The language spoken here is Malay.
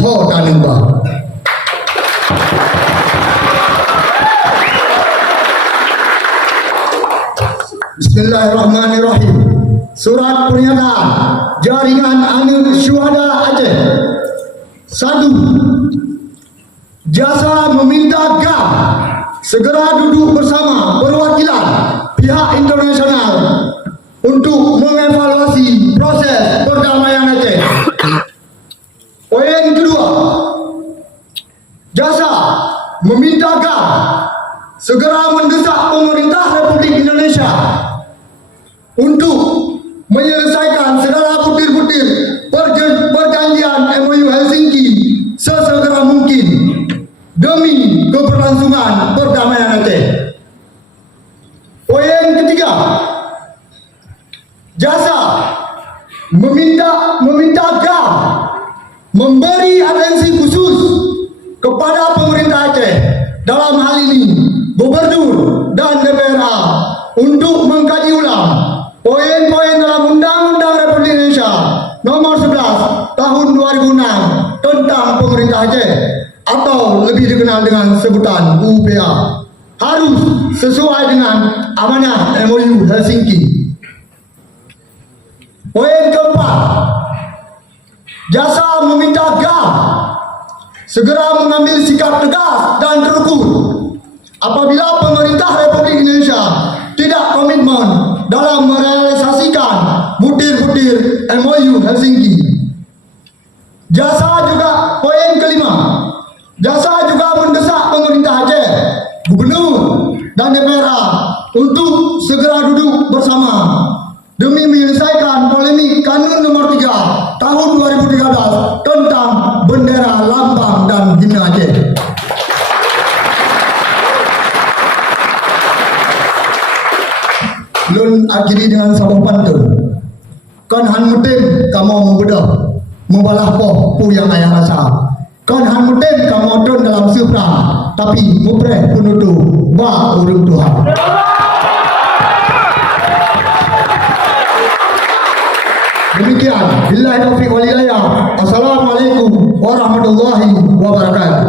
ho tanung ba. Bismillahirrahmanirrahim. Surat pernyataan Jaringan Anil Syuhada Aceh. 1. Jasa meminta GAM segera duduk bersama perwakilan pihak internasional untuk mengevaluasi proses perdamaian Aceh. Poin kedua, Jasa meminta GAM segera mendesak pemerintah Republik Indonesia untuk menyelesaikan segala butir-butir perjanjian MOU Helsinki sesegera mungkin demi keberlangsungan perdamaian Aceh. Poin ketiga, Jasa meminta GAM memberi atensi khusus kepada pemerintah Aceh, dalam hal ini Gubernur dan DPRA, untuk mengkaji ulang poin-poin dalam Undang-Undang Republik Indonesia Nomor 11 Tahun 2006 tentang pemerintah Aceh, atau lebih dikenal dengan sebutan UPA, harus sesuai dengan amanah MOU Helsinki. Poin keempat, Jasa meminta GAM segera mengambil sikap tegas dan terukur apabila pemerintah Republik Indonesia tidak komitmen dalam merealisasikan butir-butir MOU Helsinki. Jasa juga, poin kelima, Jasa juga mendesak pemerintah Aceh, Gubernur dan DPRA untuk segera duduk bersama demi menyelesaikan polemik Kanun Nomor 3 Tahun 2013 tentang bendera, lambang dan himne Aceh. Lun akhiri dengan sabung pantun. Kan han mutim kamu membedah, membalah poh pu yang ayah rasa. Kan han mutim kamu don dalam supra, tapi mupreh penutup ba urung Tuhan. Demikian, billahi taufiq wal hidayah. Assalamualaikum warahmatullahi wabarakatuh.